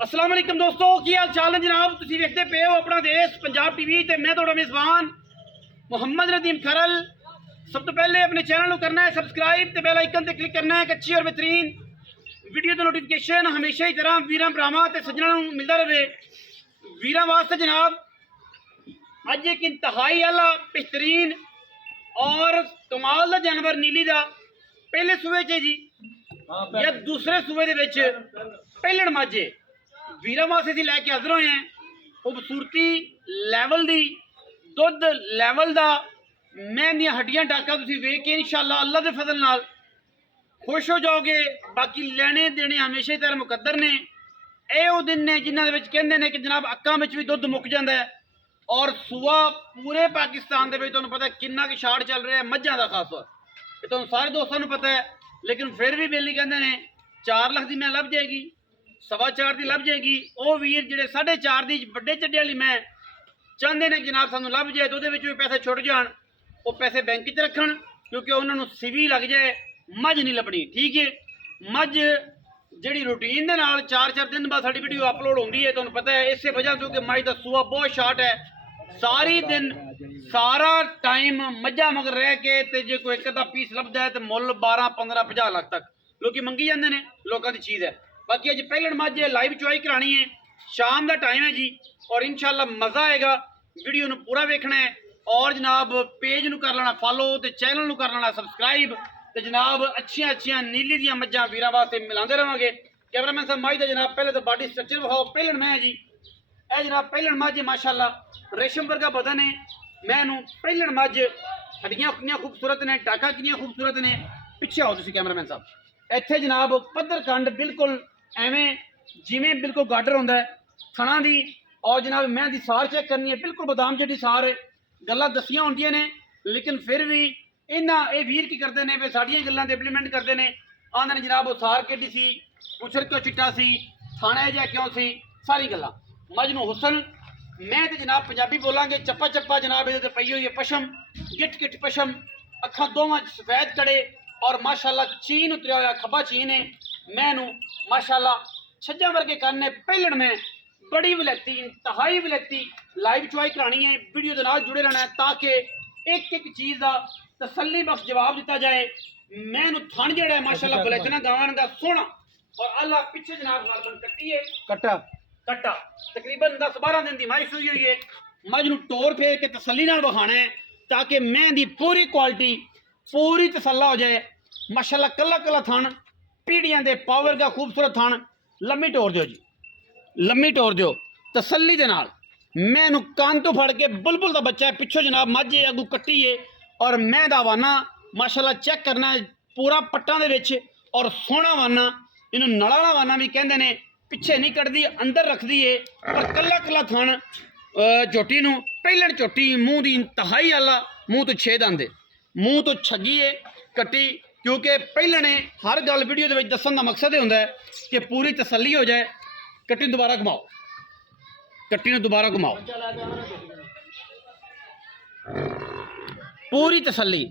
अस्सलाम वालेकुम दोस्तों, की हाल चाल है जनाब। तुसीं देखते पे हो अपना देश पंजाब टीवी ते मैं तुहाडा मेज़बान मुहम्मद नदीम खरल। सब तो पहले अपने चैनल को करना है सब्सक्राइब ते बेल आइकन ते क्लिक करना है एक अच्छी और बेहतरीन वीडियो तो नोटिफिकेशन हमेशा ही तरह वीरां भरावां ते सज्जणां नूं मिलदा रहे। वीरां वास्ते जनाब अज एक इंतहाई आला बेहतरीन और कमाल दा जानवर नीली दा पहले सूबे च जी या दूसरे सूबे दे विच पहलण माझे वीरां वास्ते असीं लैके हाज़र होए हैं। खूबसूरती लैवल दी दुध लैवल दा मैं दियां हड्डियां डाका तुसीं वेख के इंशाअल्लाह अल्लाह दे फजल नाल खुश हो जाओगे। बाकी लेने देने हमेशा ही तेरे मुकद्दर ने। ਇਹ ਉਹ ਦਿਨ ਨੇ ਜਿਨ੍ਹਾਂ ਦੇ ਵਿੱਚ ਕਹਿੰਦੇ ਨੇ ਕਿ ਜਨਾਬ ਅੱਕਾਂ ਵਿੱਚ ਵੀ ਦੁੱਧ ਮੁੱਕ ਜਾਂਦਾ ਹੈ ਔਰ ਸੂਆ ਪੂਰੇ ਪਾਕਿਸਤਾਨ ਦੇ ਵਿੱਚ ਤੁਹਾਨੂੰ ਪਤਾ ਕਿੰਨਾ ਕਿ ਛਾੜ ਚੱਲ ਰਿਹਾ ਹੈ ਮੱਝਾਂ ਦਾ ਖਾਸ ਤੌਰ ਇਹ ਤੁਹਾਨੂੰ ਸਾਰੇ ਦੋਸਤਾਂ ਨੂੰ ਪਤਾ ਹੈ। ਲੇਕਿਨ ਫਿਰ ਵੀ ਬੇਲੀ ਕਹਿੰਦੇ ਨੇ 4 ਲੱਖ ਦੀ ਮੈਂ ਲੱਭ ਜਾਏਗੀ 4.25 ਦੀ ਲੱਭ ਜਾਏਗੀ। ਉਹ ਵੀਰ ਜਿਹੜੇ 4.5 ਦੀ ਵੱਡੇ ਚੱਡੇ ਵਾਲੀ ਮੈਂ ਚਾਹੁੰਦੇ ਨੇ ਜਨਾਬ ਸਾਨੂੰ ਲੱਭ ਜਾਏ ਤਾਂ ਉਹਦੇ ਵਿੱਚ ਵੀ ਪੈਸੇ ਛੁੱਟ ਜਾਣ। ਉਹ ਪੈਸੇ ਬੈਂਕ 'ਚ ਰੱਖਣ ਕਿਉਂਕਿ ਉਹਨਾਂ ਨੂੰ ਸਿਵੀ ਲੱਗ ਜਾਏ ਮੱਝ ਨਹੀਂ ਲੱਭਣੀ। ਠੀਕ ਹੈ, ਮੱਝ ਜਿਹੜੀ रूटीन ਦੇ ਨਾਲ 4-4 दिन बाद ਸਾਡੀ ਵੀਡੀਓ ਅਪਲੋਡ ਹੁੰਦੀ ਹੈ ਤੁਹਾਨੂੰ ਪਤਾ ਹੈ। ਇਸੇ ਵਜ੍ਹਾ ਤੋਂ ਕਿ ਮੱਝ ਦਾ ਸੂਆ ਬਹੁਤ ਸ਼ਾਰਟ ਹੈ। ਸਾਰੀ ਦਿਨ ਸਾਰਾ ਟਾਈਮ ਮੱਝਾਂ ਮਗਰ ਰਹਿ ਕੇ ਤੇ ਜੇ ਕੋਈ ਇੱਕ ਅੱਧਾ ਪੀਸ ਲੱਭਦਾ ਹੈ ਤੇ ਮੁੱਲ 12-15-50 ਲੱਖ ਤੱਕ ਲੋਕੀ ਮੰਗੀ ਜਾਂਦੇ ਨੇ। ਲੋਕਾਂ ਦੀ ਚੀਜ਼ ਹੈ। ਬਾਕੀ ਅੱਜ ਪਹਿਲਣ ਮੱਝ ਲਾਈਵ ਚੁਆਈ ਕਰਾਣੀ ਹੈ। ਸ਼ਾਮ ਦਾ ਟਾਈਮ ਹੈ ਜੀ ਔਰ ਇੰਸ਼ਾਅੱਲਾ ਮਜ਼ਾ ਆਏਗਾ। ਵੀਡੀਓ ਨੂੰ ਪੂਰਾ ਵੇਖਣਾ ਹੈ ਔਰ ਜਨਾਬ पेज ਨੂੰ ਕਰ ਲੈਣਾ फॉलो ਤੇ चैनल ਨੂੰ ਕਰ ਲੈਣਾ सब्सक्राइब ਤੇ जनाब अच्छिया अच्छिया नीली दियां मज्जां वीरां वास्ते मिलाते रहेंगे। कैमरामैन साहब मझ का जनाब पहले तो बॉडी स्ट्रक्चर विखाओ। पहलन मैं जी ए जनाब पहलन मझ माशाअल्लाह रेशम वर्गा बदन है। मैं पहलन मझ हड्डियां कितनी खूबसूरत ने टाका कितनी खूबसूरत ने। पिछे आओ तुसीं कैमरामैन साहब इत्थे जनाब पद्धर कंड बिल्कुल एवें जिवें बिल्कुल गाडर होंदा है थणा दी। और जनाब मैं दी सार चेक करनी है बिल्कुल बादाम जिहड़ी सार है। गल्लां दसियां होंदियां ने लेकिन फिर भी इन्ना ये वीर की करते हैं वे साड़ियाँ गल्लां इंप्लीमेंट करते हैं। आंदे ने जनाब वो सार केडी सी पुछर क्यों चिट्टा सी थाने जा क्यों सी सारी गल्लां मझ नूं हुसन। मैं तो जनाब पंजाबी बोलांगे चप्पा चप्पा जनाब ये पई हुई है पशम गिट गिट पशम अखा दोवां सफेद कड़े और माशाअल्लाह चीन उतरिया हुआ खब्बा चीन है। मैं माशाअल्लाह छज्जा वर्गे करने पहलण में बड़ी विलैती इंतहाई विलैती लाइव चुआई करानी है। वीडियो के नाल जुड़े रहना है ताकि एक एक चीज़ का तसल्ली बख्श जवाब दिता जाए। मैं थन जड़ा माशाअल्लाह बलैतना गावां दा सोहना और अल्लाह पिछे जनाब गालबन कट्टी है कट्टा कट्टा तकरीबन 10-12 दिन की माई सूई हुई है। मझ नूं टोर फेर के तसल्ली नाल बखाना है ताकि मैं दी पूरी क्वालिटी पूरी तसल्ला हो जाए। माशाअल्लाह कला कला थन पीढ़ियां दे पावर का खूबसूरत थन। लम्मी टोर दिओ जी लम्मी टोर दिओ तसल्ली दे नाल। मैं कान तो फड़ के बुलबुल का बच्चा है पिछों जनाब मझ है अगू कट्टी है और मैं दा वाना माशाअल्लाह चेक करना है पूरा पट्टां दे विच और सोहना वाना इन्हूं नड़ा वाला वाना भी कहंदे ने। पिछे नहीं कटदी अंदर रखदी है पर कला कला थन झोटी नूं पहलण झोटी मूँह दी इंतहाई आला मूँह तो 6 दंद मूँह तो छगी है कट्टी क्योंकि पहलणे हर गल वीडियो दे विच दस्सण दा मकसद ये हुंदा है कि पूरी तसल्ली हो जाए। कट्टी दोबारा घुमाओ कट्टी नूं दोबारा घुमाओ पूरी तसल्ली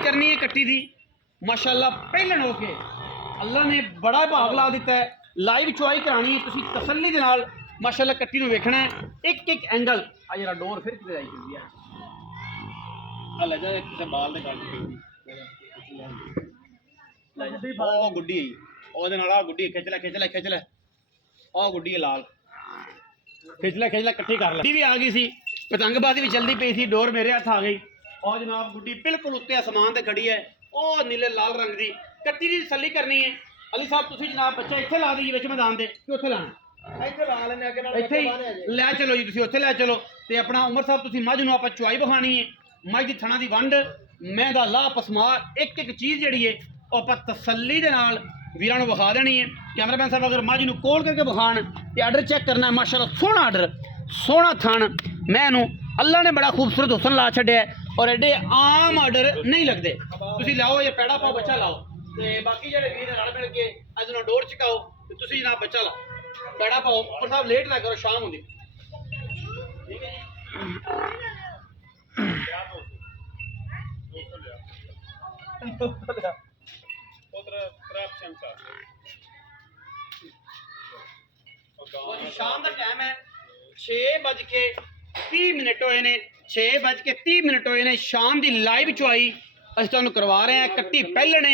करनी है कट्टी दी। माशाअल्लाह पहलन हो के अल्लाह ने बड़ा भाग ला दिता है। लाइव चुआई करानी है तुसीं तसल्ली दे नाल माशाअल्लाह कट्टी नूं वेखना है एक एक एंगल। आ जरा डोर फिर किते आई हुई है आ ले जा किसे बाल दे गल ओ गुड्डी ओदे नाल आ गुड्डी खिच ले ओ गुड्डी लाल खिच ले इकट्ठी कर ले भी आ गई सी पतंगबाजी भी चलती पई सी डोर मेरे हाथ आ गई और जनाब गुड्डी बिल्कुल उत्ते आसमान ते खड़ी है और नीले लाल रंग की कट्टी की तसल्ली करनी है। अली साहब तुसीं जनाब बच्चा इत्थे ला दी विच मैदान दे कि उत्थे लाना इत्थे ला लैने अगे नाल इत्थे लै चलो जी तुसीं उत्थे लै चलो ते अपना उमर साहब तुसीं मझ नूं आपां चुआई बखानी है। मझ दी थणा दी वंड मैं दा लाह पसमार एक एक चीज़ जिहड़ी है ओह आपां तसल्ली दे नाल वीरां नूं विखा देनी है। कैमरामैन साहब अगर मझ नूं कोल करके विखाण ते आर्डर चेक करना है। माशाअल्लाह सोहना आर्डर सोहना थण मैं अल्लाह ने बड़ा खूबसूरत हुसन ला छड्डिया और एडे आम आर्डर नहीं लगते। तुसीं लाओ या पैड़ा पाओ बच्चा लाओ ते बाकी जेहड़े वीर रल मिल के अज नूं डोर चकाओ ते तुसीं जनाब बच्चा लाओ पैड़ा पाओ। उपर साहब लेट ना करो शाम होंदी ठीक है शाम का टाइम है 6:30 होए ने 6:30 होए ने शाम की लाइव चुआई ਅਸੀਂ ਤੁਹਾਨੂੰ ਕਰਵਾ ਰਹੇ ਹਾਂ ਕੱਟੀ ਪਹਿਲਣ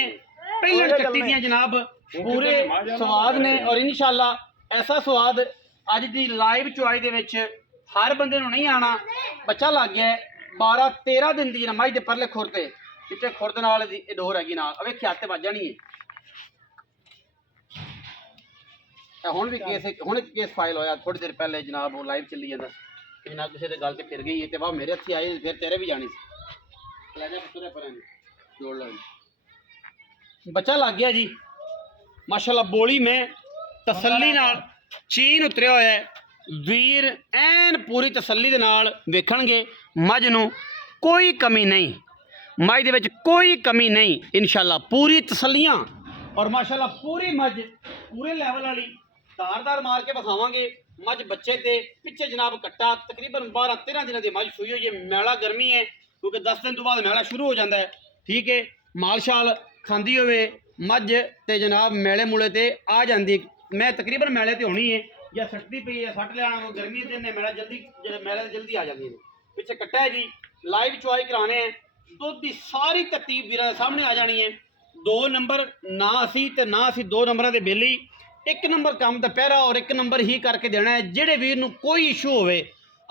ਕੱਟੀ ਦੀਆਂ ਜਨਾਬ ਪੂਰੇ ਸਵਾਦ ਨੇ ਔਰ ਇਨਸ਼ਾਅੱਲਾ ਐਸਾ ਸਵਾਦ ਅੱਜ ਦੀ ਲਾਈਵ ਚੁਆਈ ਦੇ ਵਿੱਚ ਹਰ ਬੰਦੇ ਨੂੰ ਨਹੀਂ ਆਣਾ ਬੱਚਾ ਲੱਗ ਗਿਆ 12 13 ਦਿਨ ਦੀ ਮੱਝ ਦੇ ਪਰਲੇ ਖੁਰ ਤੇ ਪਿੱਛੇ ਖੁਰਦ ਨਾਲ ਦੀ ਡੋਰ ਹੈਗੀ ਨਾਲ ਅਵੇ ਖਿਆਤੇ ਵੱਜ ਜਾਣੀ ਹੈ ਹੁਣ ਵੀ ਕੇਸ ਫਾਈਲ ਹੋਇਆ ਥੋੜੀ ਦੇਰ ਪਹਿਲੇ ਜਨਾਬ ਉਹ ਲਾਈਵ ਚੱਲੀ ਜਾਂਦਾ ਜਨਾਬ ਕਿਸੇ ਦੇ ਗੱਲ ਤੇ ਫਿਰ ਗਈ ਤੇ ਵਾਹ ਮੇਰੇ ਹੱਥੀ ਆਏ ਫਿਰ ਤੇਰੇ ਵੀ ਜਾਣੀ ਸੀ ਲੈ ਜਾ ਤੁਰੇ ਪਰਾਂ जोड़ लो बच्चा लग गया जी माशाल्लाह बोली में तसल्ली नाल चीन उतरिया होया है वीर ऐन पूरी तसल्ली दे नाल वेखणगे मझ नूं कोई कमी नहीं मझ दे विच कोई कमी नहीं इंशाल्लाह पूरी तसल्लियां और माशाल्लाह पूरी मझ पूरे लैवल वाली धारदार मार के विखावांगे मझ बच्चे ते पिछे जनाब कट्टा तकरीबन 12-13 दिनों की मझ सूई हुई है मैला गर्मी है क्योंकि 10 दिन तो बाद मैला शुरू हो जाता है ठीक है माल शाल खांदी होवे मझ ते जनाब मेले मूले ते आ जाती मैं तकरीबन मेले ते होनी है या सटती पई है सट लिया गर्मी के दिन मेला जल्दी जल्दी आ जाती है पिछे कट्टा है जी लाइव चुआई कराने हैं दुध की सारी तरतीब वीर सामने आ जानी है 2 नंबर ना असी ते ना असी 2 नंबर के बेली 1 नंबर काम दुपहरा और 1 नंबर ही करके देना है जेड़े वीर नूं कोई इशू होवे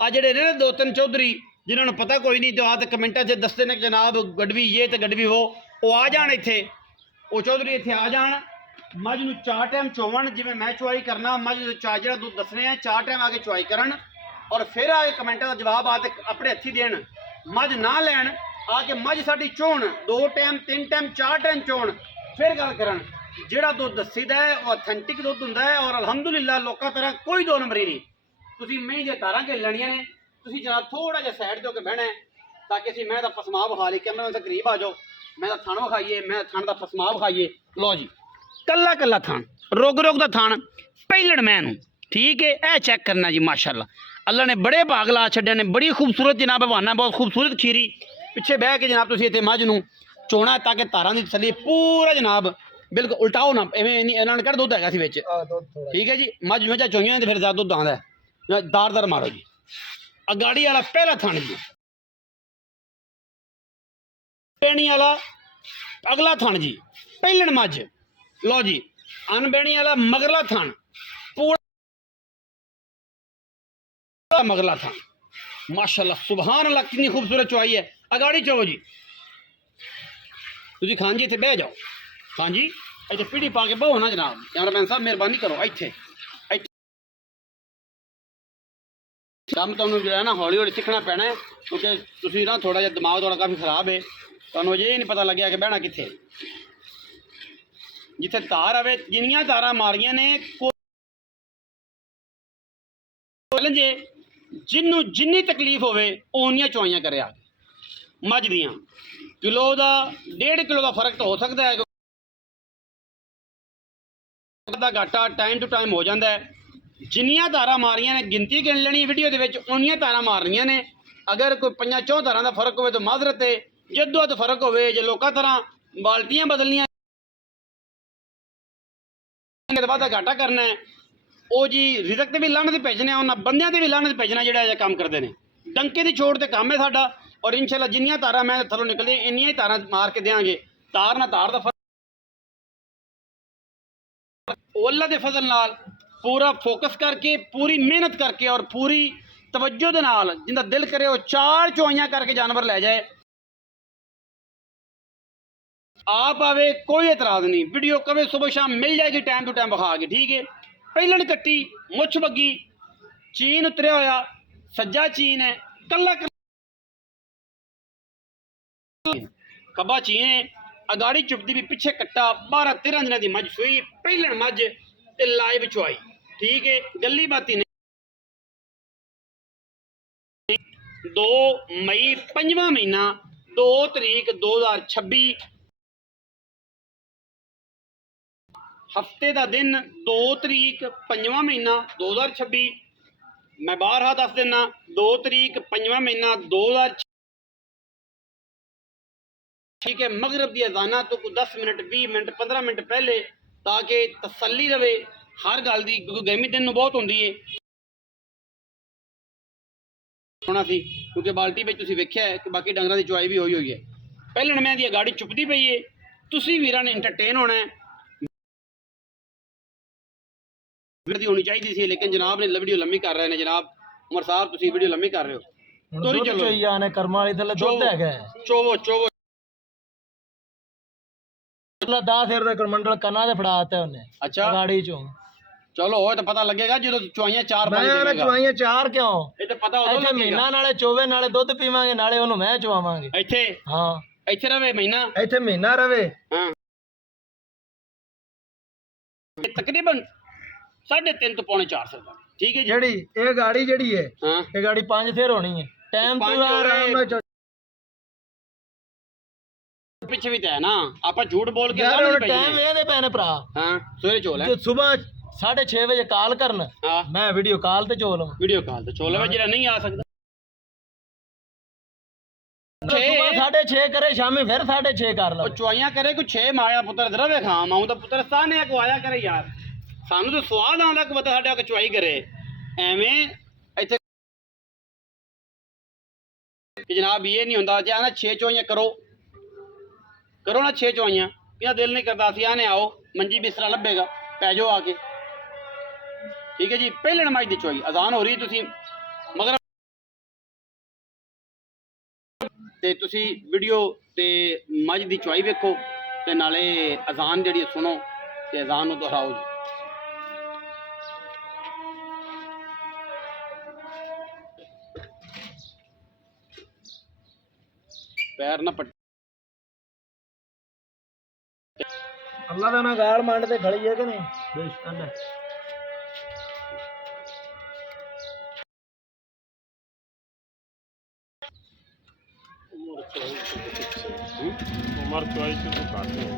आ जेड़े रहे 2-3 चौधरी जिन्होंने पता कोई नहीं तो आ कमेंटा से दसते ने जनाब गडवी ये तो गडवी वो आ जान इत्थे वो चौधरी इत्थे आ जान मझ नूं 4 टाइम चोवन जिवें मैं चुआई करना मझ चा जिहड़ा दुध दसने हैं 4 टाइम आके चुआई करन और फिर आके कमेंटा का जवाब आते अपने हथी देन मझ ना लैन आके मझ साडी चोण 2 टाइम 3 टाइम 4 टाइम चोण फिर गल करन जिहड़ा दुध दसीदा है वो ऑथेंटिक दुध हुंदा है और अलहमदुलिल्लाह लोकां तरह कोई 2 नंबरी नहीं तुसीं महीं दी तारां के लैणियां ने तुसीं जनाब थोड़ा जिहा साइड ते होके बहना है ताकि असीं मैं दा पसमा विखा ली कैमरे ते करीब आ जाओ मैं दा थण विखाइए मैं थण दा पसमा विखाइए लो जी कल्ला थण रोग दा थण पहिलण मैनू ठीक है ए चेक करना जी माशाअल्लाह अल्लाह ने बड़े भाग ला छड्डे ने बड़ी खूबसूरत जनाब बहाना बहुत खूबसूरत खीरी पिछे बह के जनाब तुसीं इत्थे मझ नूं चोना ताकि तारां दी तसल्ली पूरा जनाब बिल्कुल उल्टाओ ना इवें इन्हां ने किहड़ा दुध हैगा सी विच ठीक है जी मझ मझां चोईआं ते फिर ज़्यादा दुध आंदा है दार मारो जी अगाड़ी वाला पहला थण जी बेणी वाला अगला थण जी पहलण मझ लो जी अनबेणी वाला मगरला थण पूरा मगरला थण माशाल्लाह सुभान अल्लाह कितनी खूबसूरत चुआई है अगाड़ी चो जी तुझी खान जी इत्थे बह जाओ खान जी इत्थे पीढ़ी पा के बहो ना जनाब कैमरामैन साहब मेहरबानी करो इत्थे काम तो जो है ना हौली हौली सीखना पैना है क्योंकि तुसीं ना थोड़ा जिहा दिमाग थोड़ा काफ़ी खराब है तुहानूं अजे ही नहीं पता लग्या कि बहना कित्थे जिथे तार आवे जिन्नियां तारां मारियां ने जे जिन्नू जिन्नी तकलीफ होवे उन्नियां चुआइयां करे आके मझ दियां किलो का 1.5 किलो का फर्क तो हो सकता है घाटा टाइम टू टाइम हो जाता है जिन्नियां तारां मारियां ने गिनती गिन लेनी वीडियो दे विच उन्नियां तारां मारनियां ने अगर कोई 5-4 तारां दा फर्क होवे तो माजरत है जद्दोजहद फर्क होवे जे लोकां तरह बाल्टियां बदलनियां वादा घाटा करना है वो जी रिजक ते भी लाने भेजना उन्होंने बंदियां ते भी लाने भेजना जिहड़ा ये काम करते हैं डंके की छोड़ ते काम है साडा और इंशाल्लाह जिन्नियां तारां मैं थल्लों निकलदी इन्नियां ही तारां मार के देंगे तार ना तार दा फर्क अल्लाह दे फजल नाल पूरा फोकस करके पूरी मेहनत करके और पूरी तवज्जो दे नाल जिंदा दिल करे वो 4 चुआइयां करके जानवर लै जाए आप आवे कोई एतराज़ नहीं वीडियो कभी सुबह शाम मिल जाएगी टाइम टू टाइम विखा के ठीक है पहलण कट्टी मुछ बग्गी चीन उतरिया होया सज्जा चीन है कल्ला खब्बा चीन है अगाड़ी चुपदी भी पिछे कट्टा 12-13 दिनों की मझ सूई पहलण मझ ते लाइव चुआई ठीक है गली बाती नहीं 2 मई 5वां महीना 2 तरीक 2026 हफ्ते का दिन 2 तरीक 5वां महीना 2026 मैं बाहर हाथ दस देना 2 तरीक 5वां महीना 2026 ठीक है मगरब की अजाना तो 10 मिनट 20 मिनट 15 मिनट पहले ताकि तसल्ली रहे ਹਰ ਗੱਲ ਦੀ, ਕਿਉਂਕਿ ਗਰਮੀ ਦਿਨ ਨੂੰ ਬਹੁਤ ਹੁੰਦੀ ਏ ਹੋਣਾ ਸੀ, ਕਿਉਂਕਿ ਬਾਲਟੀ ਵਿੱਚ ਤੁਸੀਂ ਵੇਖਿਆ ਹੈ ਕਿ ਬਾਕੀ ਡੰਗਰਾਂ ਦੀ ਚੁਆਈ ਵੀ ਹੋਈ ਹੈ। ਪਹਿਲਣ ਮੈਂ ਦੀ ਗਾੜੀ ਚੁੱਪਦੀ ਪਈ ਏ, ਤੁਸੀਂ ਵੀਰਾਂ ਨੇ ਇੰਟਰਟੇਨ ਹੋਣਾ ਹੈ, ਵੀਡੀਓ ਹੋਣੀ ਚਾਹੀਦੀ ਸੀ, ਲੇਕਿਨ ਜਨਾਬ ਨੇ ਵੀਡੀਓ ਲੰਮੀ ਕਰ ਰਹੇ ਨੇ। ਜਨਾਬ ਉਮਰ ਸਾਹਿਬ ਤੁਸੀਂ ਵੀਡੀਓ ਲੰਮੀ ਕਰ ਰਹੇ ਹੋ। ਤੋਰੀ ਚਲੋ ਨੇ ਕਰਮਾਂ ਵਾਲੀ ਥੱਲੇ ਦੁੱਧ ਹੈਗਾ ਚੋਵੋ ਚੋਵੋ 10 ਰੁਪਏ ਕਰਮੰਡਲ ਕੰਨਾਂ ਤੇ ਫੜਾਤਾ ਉਹਨੇ। ਅੱਛਾ ਗਾੜੀ ਚੋਂ ਚਲੋ ਉਹ ਤਾਂ ਪਤਾ ਲੱਗੇਗਾ ਜਦੋਂ ਚੁਆਈਆਂ 4-5 ਮੈਂ ਚੁਆਈਆਂ 4 ਕਿਉਂ? ਇਹ ਤਾਂ ਪਤਾ ਉਦੋਂ ਇੱਥੇ ਲੱਗੇਗਾ। ਮਹੀਨਾ ਨਾਲੇ ਚੋਵੇ ਨਾਲੇ ਦੁੱਧ ਪੀਵਾਂਗੇ ਨਾਲੇ ਉਹਨੂੰ ਮੈਂ ਚਵਾਵਾਂਗੇ। ਇੱਥੇ ਹਾਂ ਇੱਥੇ ਰਵੇ ਮਹੀਨਾ, ਇੱਥੇ ਮਹੀਨਾ ਰਵੇ। ਹਾਂ ਤਕਰੀਬਨ 3.5 ਤੋਂ ਪੌਣੇ 4 ਰੁਪਏ। ਠੀਕ ਹੈ ਜੀ। ਜਿਹੜੀ ਇਹ ਗਾੜੀ ਜਿਹੜੀ ਹੈ ਹਾਂ ਇਹ ਗਾੜੀ 5 ਫੇਰ ਹੋਣੀ ਹੈ। ਟਾਈਮ ਪੂਰਾ ਆਰਾਮ ਨਾਲ ਪਿੱਛੇ ਵੀ ਤਾਂ ਹੈ ਨਾ, ਆਪਾਂ ਝੂਠ ਬੋਲ ਕੇ ਯਾਰ ਹੁਣ ਟਾਈਮ ਇਹਦੇ ਪੈਣੇ ਭਰਾ। ਹਾਂ ਸਵੇਰੇ ਚੋਲ ਹੈ ਜੇ ਸਵੇਰ 6:30 ਵਜੇ ਕਾਲ ਕਰਨ, ਹਾਂ ਮੈਂ ਵੀਡੀਓ ਕਾਲ ਤੇ ਚੋਲ ਵੀਡੀਓ ਕਾਲ ਤੇ ਚੋਲ ਹੈ, ਜਿਹੜਾ ਨਹੀਂ ਆ ਸਕਦਾ ਸੁਬਹ 6:30 ਕਰੇ, ਸ਼ਾਮੀ ਫਿਰ 6:30 ਕਰ ਲਓ। ਉਹ ਚੁਆਈਆਂ ਕਰੇ ਕੋਈ 6 ਮਾਇਆ ਪੁੱਤਰ ਦਰਵੇ ਖਾਂ ਮਾਉ ਦਾ ਪੁੱਤਰ ਸਾਨੇ ਕੋ ਆਇਆ ਕਰੇ ਯਾਰ, ਸਾਨੂੰ ਤਾਂ ਸਵਾਦ ਆਉਂਦਾ ਕਿ ਬਤਾ ਸਾਡੇ ਕੋ ਚੁਆਈ ਕਰੇ ਐਵੇਂ ਇੱਥੇ ਕਿ ਜਨਾਬ ਇਹ ਨਹੀਂ ਹੁੰਦਾ। ਜੇ ਆਣਾ 6 ਚੁਆਈਆਂ ਕਰੋ ਨਾ 6 ਚੁਆਈਆਂ, ਕਿਹਾ ਦਿਲ ਨਹੀਂ ਕਰਦਾ ਅਸੀਂ ਆਨੇ ਆਓ ਮੰਜੀ ਬਿਸਤਰਾ ਲੱਭੇਗਾ ਪੈ ਜਾਓ ਆ ਕੇ। ਠੀਕ ਹੈ ਜੀ। ਪਹਿਲੇ ਨਮਾਜ਼ ਦੀ ਚੁਆਈ ਅਜ਼ਾਨ ਹੋ ਰਹੀ, ਤੁਸੀਂ ਮਗਰ ਤੇ ਤੁਸੀਂ ਵੀਡੀਓ ਤੇ ਮੱਝ ਦੀ ਚੁਆਈ ਵੇਖੋ ਤੇ ਨਾਲੇ ਅਜ਼ਾਨ ਜਿਹੜੀ ਸੁਣੋ ਤੇ ਅਜ਼ਾਨ ਨੂੰ ਦੁਹਰਾਓ ਜੀ। ਪੈਰ ਨਾ ਪੱਟ ਅੱਲਾ ਦਾ ਨਾ ਗਾਲ ਮੰਡ ਤੇ ਖੜੀ ਹੈ ਕਿ ਨਹੀਂ? ਬੇਸ਼ੱਕ उम्र चॉइस तो काटते हैं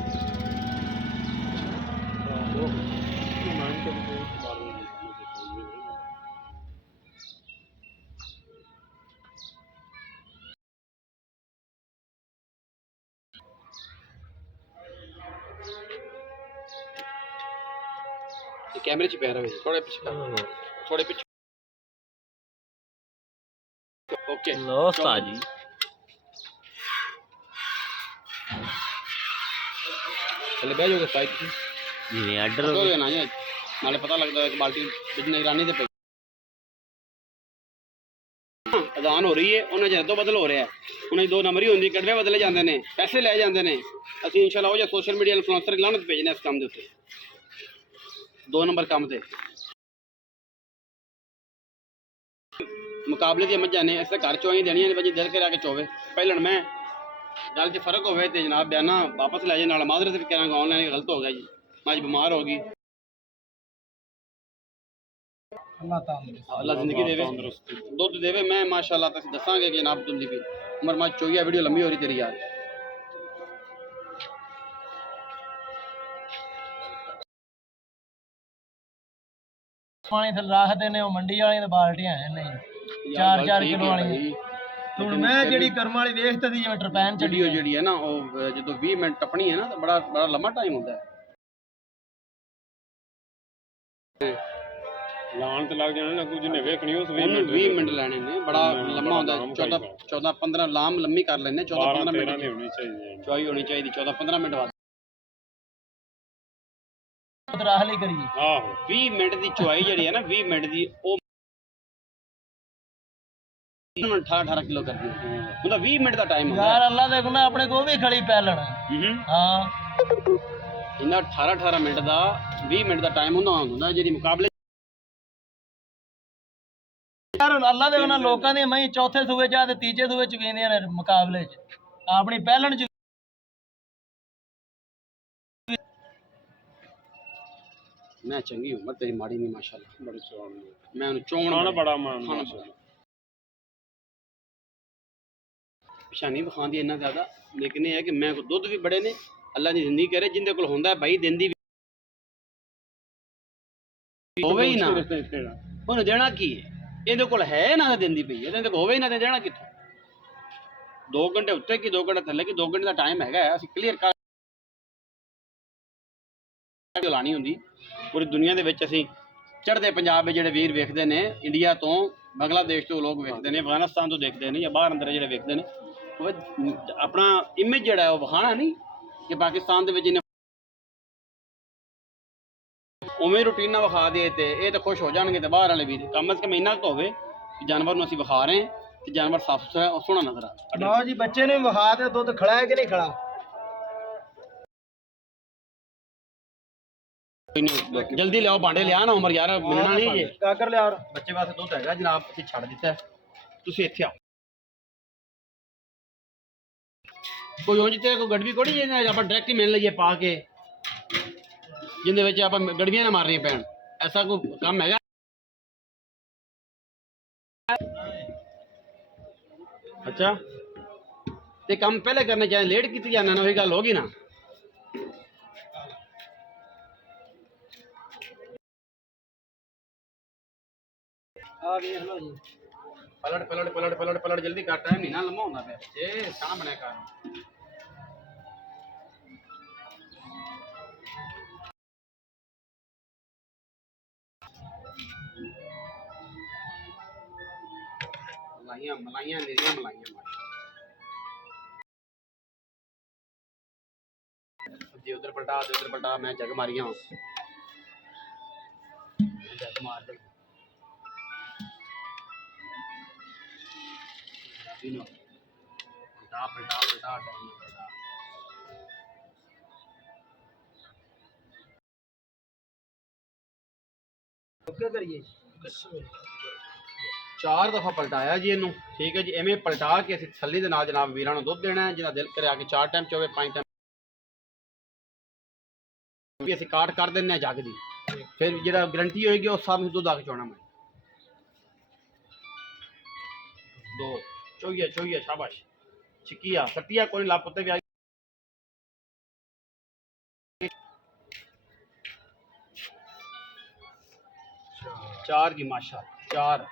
कैमरे च पैर थोड़े पीछे थोड़े पीछे ओके लो उस्ताद जी चले बह जाओगे साइड से जिवें आर्डर हो गया ना जी नाले पता लगता है कि बाल्टी बिजली निगरानी से पई अजान हो रही है उन्हें जर तो बदल हो रहा है उन्हें 2 नंबर ही होंदी कड़वे बदले जाते हैं पैसे ले जाते हैं असं इंशाल्लाह हो जाए सोशल मीडिया इन्फ्लुएंसर लानत भेजने इस काम के उत्ते 2 नंबर काम से मुकाबले दी मझां ने इस घर चोई देनियां ने दिल के आके चोवे पहलन मैं गल च फर्क होवे ते जनाब बयाना वापस ले जाए नाल मादरे से भी कहांगा ऑनलाइन गलत हो गया जी मैं बीमार हो गई अल्लाह जिंदगी देवे दुध देवे मैं माशाअल्लाह तक दसांगे कि जनाब तुंदी भी उमर मैं चोई वीडियो लंबी हो रही तेरी यार पानी थल रखते ने मंडी वाली ते बाल्टियां है नहीं 4-4 किलो वाली। ਹੁਣ ਮੈਂ ਜਿਹੜੀ ਕਰਮ ਵਾਲੀ ਵੇਖਦਾ ਸੀ ਜਿਵੇਂ ਟਰਪੈਨ ਵੀਡੀਓ ਜਿਹੜੀ ਹੈ ਨਾ ਉਹ ਜਦੋਂ 20 ਮਿੰਟ ਟੱਪਣੀ ਹੈ ਨਾ ਤਾਂ ਬੜਾ ਲੰਮਾ ਟਾਈਮ ਹੁੰਦਾ ਹੈ ਲਾਣ ਤੇ ਲੱਗ ਜਾਣਾ ਲੱਗੂ ਜਿਹਨੇ ਵੇਖਣੀ ਉਸ 20 ਮਿੰਟ ਲੈਣੇ ਨੇ ਬੜਾ ਲੰਮਾ ਹੁੰਦਾ 14-15 ਲਾਮ ਲੰਮੀ ਕਰ ਲੈਣੇ 14-15 ਮਿੰਟ ਨਹੀਂ ਹੋਣੀ ਚਾਹੀਦੀ ਚੁਆਈ ਹੋਣੀ ਚਾਹੀਦੀ 14-15 ਮਿੰਟ ਬਾਅਦ ਰਾਹ ਲਈ ਕਰੀਏ। ਆਹੋ 20 ਮਿੰਟ ਦੀ ਚੁਆਈ ਜਿਹੜੀ ਹੈ ਨਾ 20 ਮਿੰਟ ਦੀ ਉਹ 18 ਕਿਲੋ ਕਰਦੀ ਹੁੰਦਾ 20 ਮਿੰਟ ਦਾ ਟਾਈਮ ਹੁੰਦਾ ਯਾਰ ਅੱਲਾ ਦੇ ਗੁਨਾਹ ਆਪਣੇ ਕੋ ਵੀ ਖੜੀ ਪੈ ਲੈਣਾ। ਹਾਂ ਇਹਨਾਂ 18 ਮਿੰਟ ਦਾ 20 ਮਿੰਟ ਦਾ ਟਾਈਮ ਹੁੰਦਾ ਜਿਹੜੀ ਮੁਕਾਬਲੇ ਯਾਰ ਅੱਲਾ ਦੇ ਗੁਨਾਹ ਲੋਕਾਂ ਦੀ ਮੈਂ ਚੌਥੇ ਸੂਏ ਜਾ ਤੇ ਤੀਜੇ ਸੂਏ ਚ ਵੇਂਦੀਆਂ ਨੇ ਮੁਕਾਬਲੇ ਚ ਆਪਣੀ ਪਹਿਲਣ ਚ मैं चंगी उम्र तेरी माड़ी नहीं माशाल्लाह ਬੜੇ ਚੌਣ मैं उन्हें चौंगना ਖਾਣਾ ਬੜਾ ਮਾਣ पेशानी बखांदी इन्ना ज़्यादा लेकिन यह है कि मैं को दुध भी बड़े ने अल्लाह की जिंदगी करे जिंदे कोल होंदा है भाई देंदी होवे ही ना उन्हें देना की है ਇਹਦੇ ਕੋਲ ਹੈ ਨਾ ਦਿੰਦੀ ਪਈ ਇਹਦੇ ਕੋਲ ਹੋਵੇ ਹੀ ਨਾ ਤੇ ਦੇਣਾ ਕਿੱਥੋਂ 2 ਘੰਟੇ ਉੱਤੇ ਕੀ 2 ਘੰਟੇ ਥੱਲੇ ਕੀ 2 ਘੰਟੇ ਦਾ ਟਾਈਮ ਹੈਗਾ ਅਸੀਂ ਕਲੀਅਰ ਕਰ ਲਾਣੀ ਹੁੰਦੀ ਪੂਰੀ ਦੁਨੀਆ ਦੇ ਵਿੱਚ ਅਸੀਂ ਚੜ੍ਹਦੇ ਪੰਜਾਬ ਵਿੱਚ ਜਿਹੜੇ ਵੀਰ ਵੇਖਦੇ ਨੇ ਇੰਡੀਆ ਤੋਂ ਬੰਗਲਾਦੇਸ਼ ਤੋਂ ਲੋਕ ਵੇਖਦੇ ਨੇ ਅਫਗਾਨਿਸਤਾਨ ਤੋਂ ਦੇਖਦੇ ਨੇ ਜਾਂ ਬਾਹਰ ਅੰਦਰ ਜਿਹੜੇ ਵੇਖਦੇ ਨੇ ਉਹ ਆਪਣਾ ਇਮੇਜ ਜਿਹੜਾ ਉਹ ਵਿਖਾਣਾ ਨਹੀਂ ਕਿ ਪਾਕਿਸਤਾਨ ਦੇ ਵਿੱਚ ਇਹਨੇ ਉਵੇਂ ਰੂਟੀਨ ਨਾਲ ਵਿਖਾ ਦੇ ਤੇ ਇਹ ਤਾਂ ਖੁਸ਼ ਹੋ ਜਾਣਗੇ ਤੇ ਬਾਹਰ ਵਾਲੇ ਵੀ ਕਮ ਸੇ ਕਮ ਇੰਨਾ ਕੁ ਹੋਵੇ ਕਿ ਜਾਨਵਰ ਨੂੰ ਅਸੀਂ ਵਿਖਾ ਰਹੇ ਹਾਂ ਤੇ ਜਾਨਵਰ ਸਾਫ ਸੁਥਰਾ ਔਰ ਸੋਹਣਾ ਨਜ਼ਰ ਆ ਲਓ ਜੀ ਬੱਚੇ ਨੇ ਵਿਖਾ ਦੇ ਦੁੱਧ ਖੜਾ ਹੈ ਕਿ ਨਹੀਂ ਖੜਾ ਜਲਦੀ ਲਿਆਓ ਭਾਂਡੇ ਲਿਆ ਨਾ ਉਮਰ ਯਾਰ ਮਿਲਣਾ ਨਹੀਂ ਜੇ ਕਾਕਰ ਲਿਆ ਬੱਚੇ ਵਾਸਤੇ ਦੁੱਧ ਹੈਗਾ ਜਨਾਬ ਅਸੀਂ ਛੱਡ ਦਿੱਤਾ ਤੁਸੀਂ ਇੱਥੇ ਆਓ ਕੋਈ ਉਂਝ ਤੇ ਕੋਈ ਗੜਵੀ ਕੋੜੀ ਜੇ ਆਪਾਂ ਡਾਇਰੈਕਟ ਹੀ ਮਿਲ ਲਈਏ ਪਾ ਕੇ ਜਿੰਦੇ ਵਿੱਚ ਆਪਾਂ ਗੜਵੀਆਂ ਨਾ ਮਾਰਨੀਆਂ ਪੈਣ ਐਸਾ ਕੋਈ ਕੰਮ ਹੈਗਾ ਅੱਛਾ ਤੇ ਕੰਮ ਪਹਿਲੇ ਕਰਨੇ ਚਾਹੀਦੇ ਲੇਟ ਕੀਤੀ ਜਾਣਾ ਨਾ ਉਹੀ ਗੱਲ ਹੋ ਗਈ ਨਾ ਆ ਵੇਖ ਲਓ ਜੀ ਪਲਟ ਪਲਟ ਪਲਟ ਪਲਟ ਪਲਟ ਜਲਦੀ ਕਰ ਟਾਈਮ ਨਹੀਂ ਨਾ ਲੰਮਾ ਹੁੰਦਾ ਪਿਆ ਇਹ ਸਾਹਮਣੇ ਕਰ ਮਲਾਈਆਂ ਨਿਰੀਆਂ ਮਲਾਈਆਂ ਜੀ ਉਧਰ ਪਲਟਾ ਮੈਂ ਜਗ ਮਾਰੀਆਂ ਜਗ ਮਾਰ ਦੇ पलटा करिए 4 दफा पलटाया जी इनू ठीक है जी एवें पलटा के असीं तसल्ली दे नाल जनाब वीरां नूं दुध देना है जिन्हां दिल करे आके 4 टाइम चोवे 5 टाइम भी असीं काट कर दिंदे जग दी फिर जिहड़ा गारंटी होएगी उस साहब नूं दुध आके चोना मैं 2 चोइया शाबाश चिकिया सटिया कोई लापते भी 4 की माशा 4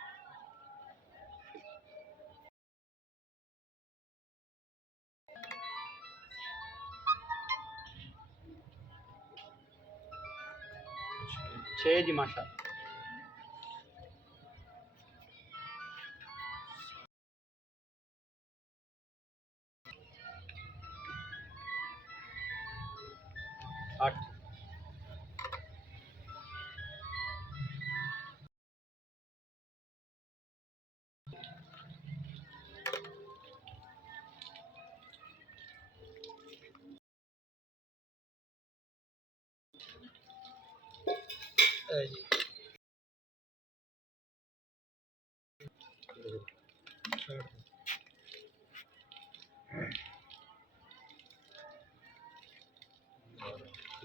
6 जी माशा 8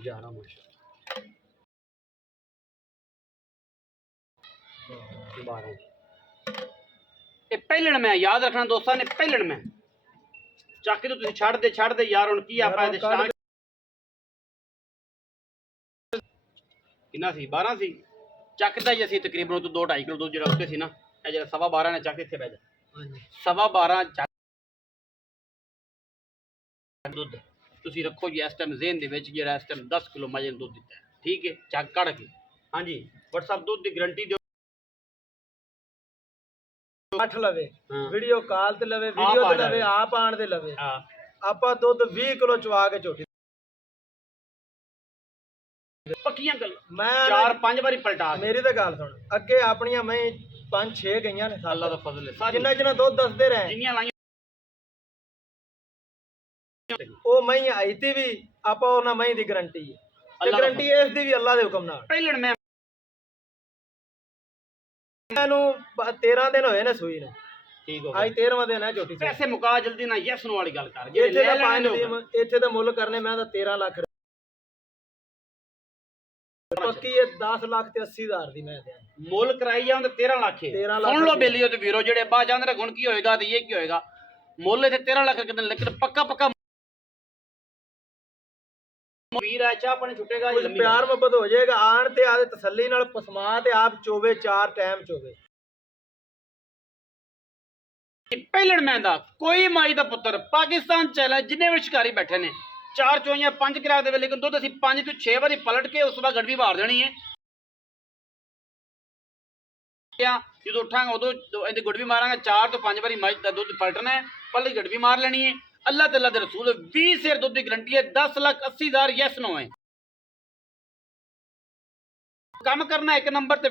11 माशा 12 ਇਹ ਪਹਿਲਣ ਮੈਂ ਯਾਦ ਰੱਖਣਾ ਦੋਸਤਾਂ ਨੇ ਪਹਿਲਣ ਮੈਂ ਚੱਕ ਕੇ ਤੁਸੀਂ ਛੱਡ ਦੇ ਯਾਰ ਹੁਣ ਕੀ ਆਪਾਂ ਇਹਦੇ ਸਟਾਰਟ ਕਿੰਨਾ ਸੀ 12 ਸੀ ਚੱਕਦਾ ਜੀ ਅਸੀਂ ਤਕਰੀਬਨ ਉਹ ਤੋਂ 2.5 ਕਿਲੋ ਦੁੱਧ ਜਿਹੜਾ ਉੱਤੇ ਸੀ ਨਾ ਇਹ ਜਿਹੜਾ 12.5 ਨੇ ਚੱਕ ਇੱਥੇ ਬਹਿ ਜਾ ਹਾਂਜੀ 12.5 ਚੱਕ ਦੁੱਧ ਤੁਸੀਂ ਰੱਖੋ ਜੀ ਇਸ ਟਾਈਮ ਜ਼ੇਨ ਦੇ ਵਿੱਚ ਜਿਹੜਾ ਇਸ ਟਾਈਮ 10 ਕਿਲੋ ਮਜੇ ਦੁੱਧ ਦਿੱਤਾ ਹੈ ਠੀਕ ਹੈ ਚੱਕ ਕੱਢ ਕੇ ਹਾਂਜੀ WhatsApp ਦੁੱਧ ਦੀ ਗਾਰੰਟੀ ਦਿਓ 8 ਲਵੇ ਵੀਡੀਓ ਕਾਲ ਤੇ ਲਵੇ ਵੀਡੀਓ ਤੇ ਲਵੇ ਆਪ ਆਣ ਦੇ ਲਵੇ ਆਪਾਂ ਦੁੱਧ 20 ਕਿਲੋ ਚਵਾ ਕੇ ਝੋਟੀ ਪੱਕੀਆਂ ਗੱਲ ਮੈਂ 4-5 ਵਾਰੀ ਪਲਟਾ ਮੇਰੀ ਤਾਂ ਗੱਲ ਸੁਣ ਅੱਗੇ ਆਪਣੀਆਂ ਮੈਂ 5-6 ਗਈਆਂ ਨੇ ਅੱਲਾ ਦਾ ਫਜ਼ਲ ਹੈ ਜਿੰਨਾ ਦੁੱਧ ਦੱਸਦੇ ਰਹੇ ਜਿੰਨੀਆਂ ਲਾਈਆਂ ਉਹ ਮੈਂ ਆਈ ਤੀ ਵੀ ਆਪਾਂ ਉਹਨਾਂ ਮੈਂ ਦੀ ਗਾਰੰਟੀ ਹੈ ਤੇ ਗਾਰੰਟੀ ਇਸ ਦੀ ਵੀ ਅੱਲਾ ਦੇ ਹੁਕਮ ਨਾਲ ਪਹਿਲਣ ਮੈਂ ਨੂੰ 13 ਦਿਨ ਹੋਏ ਨੇ ਸੂਈ ਨੇ ਠੀਕ ਹੋ ਅੱਜ 13ਵਾਂ ਦਿਨ ਹੈ ਝੋਟੀ ਪੈਸੇ ਮੁਕਾ ਜਲਦੀ ਨਾ ਯੈਸ ਨੂੰ ਵਾਲੀ ਗੱਲ ਕਰ ਇੱਥੇ ਦਾ 5 ਇੱਥੇ ਦਾ ਮੁੱਲ ਕਰਨੇ ਮੈਂ ਤਾਂ 13 ਲੱਖ ਪੱਕੀ ਇਹ 10 ਲੱਖ ਤੇ 80,000 ਦੀ ਮੈਂ ਦਿਆਂ ਮੁੱਲ ਕਰਾਈ ਜਾਂ ਤੇ 13 ਲੱਖ ਹੈ ਸੁਣ ਲਓ ਬੇਲੀਓ ਤੇ ਵੀਰੋ ਜਿਹੜੇ ਬਾਹਰ ਜਾਂਦੇ ਨੇ ਹੁਣ ਕੀ ਹੋਏਗਾ ਤੇ ਇਹ ਕੀ ਹੋਏਗਾ ਮੁੱਲ ਤੇ 13 ਲੱਖ ਕਿਤੇ ਲੇਕਿਨ ਪੱਕਾ ਵੀਰ ਆ ਚਾਹ ਪਾਣੀ ਛੁੱਟੇਗਾ ਜੀ ਪਿਆਰ ਮੁਹੱਬਤ ਹੋ ਜਾਏਗਾ ਆਣ ਤੇ ਆਦੇ ਤਸੱਲੀ ਨਾਲ ਪਸਮਾ ਤੇ ਆਪ ਚੋਵੇ 4 ਟਾਈਮ ਚੋਵੇ ਪਹਿਲਣ ਮੈਂ ਦਾ ਕੋਈ ਮਾਈ ਦਾ ਪੁੱਤਰ ਪਾਕਿਸਤਾਨ ਚਲਾ ਜਿੰਨੇ ਵੀ ਸ਼ਿਕਾਰੀ ਬੈਠੇ ਨੇ 4 ਚੋਈਆਂ 5 ਕਰਾ ਦੇਵੇ, ਲੇਕਿਨ ਦੁੱਧ ਅਸੀਂ 5 ਤੋਂ 6 ਵਾਰੀ ਪਲਟ ਕੇ ਉਸ ਤੋਂ ਬਾਅਦ ਗੜਵੀ ਮਾਰ ਦੇਣੀ ਹੈ। ਜਦੋਂ ਉੱਠਾਂਗਾ ਉਦੋਂ ਇਹਦੀ ਗੜਵੀ ਮਾਰਾਂਗੇ। 4 ਤੋਂ 5 ਵਾਰੀ ਮੱਝ ਦਾ ਦੁੱਧ ਪਲਟਣਾ ਹੈ, ਪਹਿਲੇ ਗੜਵੀ ਮਾਰ ਲੈਣੀ ਹੈ। ਅੱਲਾਹ ਤੇ ਅੱਲਾਹ ਦੇ ਰਸੂਲ 20 ਸਿਰ ਦੁੱਧ ਦੀ ਗਰੰਟੀ ਹੈ। 10,80,000 ਯੈਸ ਨੋ ਹੈ। ਕੰਮ ਕਰਨਾ 1 ਨੰਬਰ ਤੇ।